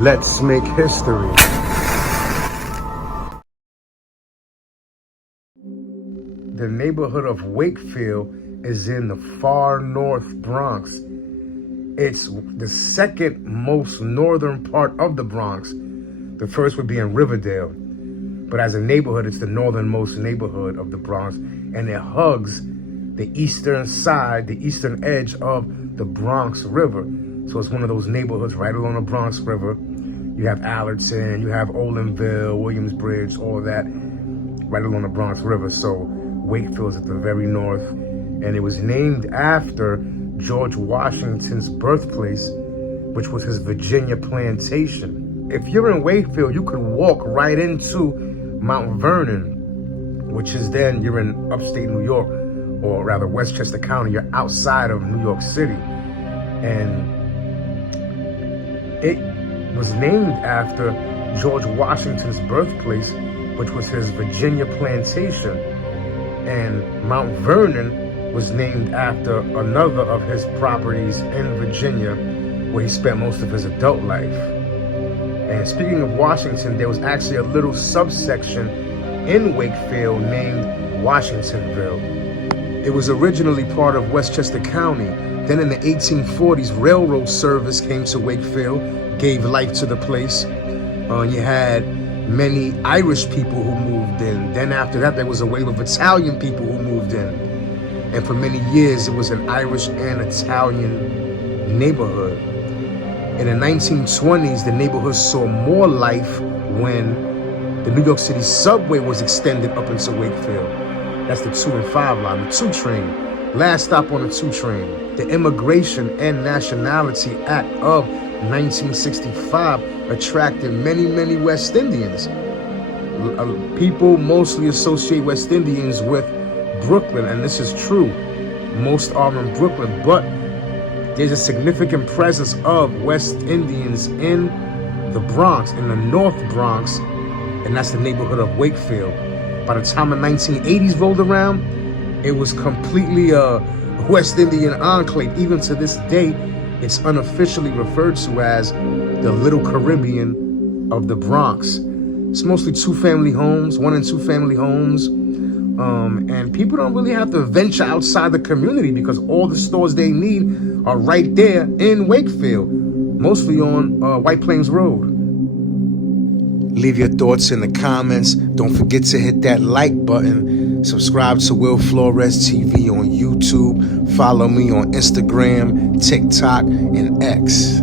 Let's make history. The neighborhood of Wakefield is in the far north Bronx. It's the second most northern part of the Bronx. The first would be in Riverdale. But as a neighborhood, it's the northernmost neighborhood of the Bronx. And it hugs the eastern side, the eastern edge of the Bronx River. So it's one of those neighborhoods right along the Bronx River. You have Allerton, you have Olinville, Williamsbridge, all that right along the Bronx River. So Wakefield is at the very north. And it was named after George Washington's birthplace, which was his Virginia plantation. If you're in Wakefield, you could walk right into Mount Vernon, which is then you're in upstate New York, or rather Westchester County. You're outside of New York City. And it was named after George Washington's birthplace, which was his Virginia plantation. And Mount Vernon was named after another of his properties in Virginia, where he spent most of his adult life. And speaking of Washington, there was actually a little subsection in Wakefield named Washingtonville. It was originally part of Westchester County. Then in the 1840s, railroad service came to Wakefield, gave life to the place. You had many Irish people who moved in. Then after that, there was a wave of Italian people who moved in. And for many years, it was an Irish and Italian neighborhood. In the 1920s, the neighborhood saw more life when the New York City subway was extended up into Wakefield. That's the 2 and 5 line, the 2 train. Last stop on the 2 train. The Immigration and Nationality Act of 1965 attracted many West Indians. People mostly associate West Indians with Brooklyn, and this is true. Most are in Brooklyn, but there's a significant presence of West Indians in the Bronx, in the North Bronx, and that's the neighborhood of Wakefield. By the time the 1980s rolled around, it was completely a West Indian enclave. Even to this day, it's unofficially referred to as the Little Caribbean of the Bronx. It's mostly 2-family homes, 1 and 2 family homes. And people don't really have to venture outside the community because all the stores they need are right there in Wakefield, mostly on White Plains Road. Leave your thoughts in the comments. Don't forget to hit that like button. Subscribe to WillFloresTV on YouTube. Follow me on Instagram, TikTok, and X.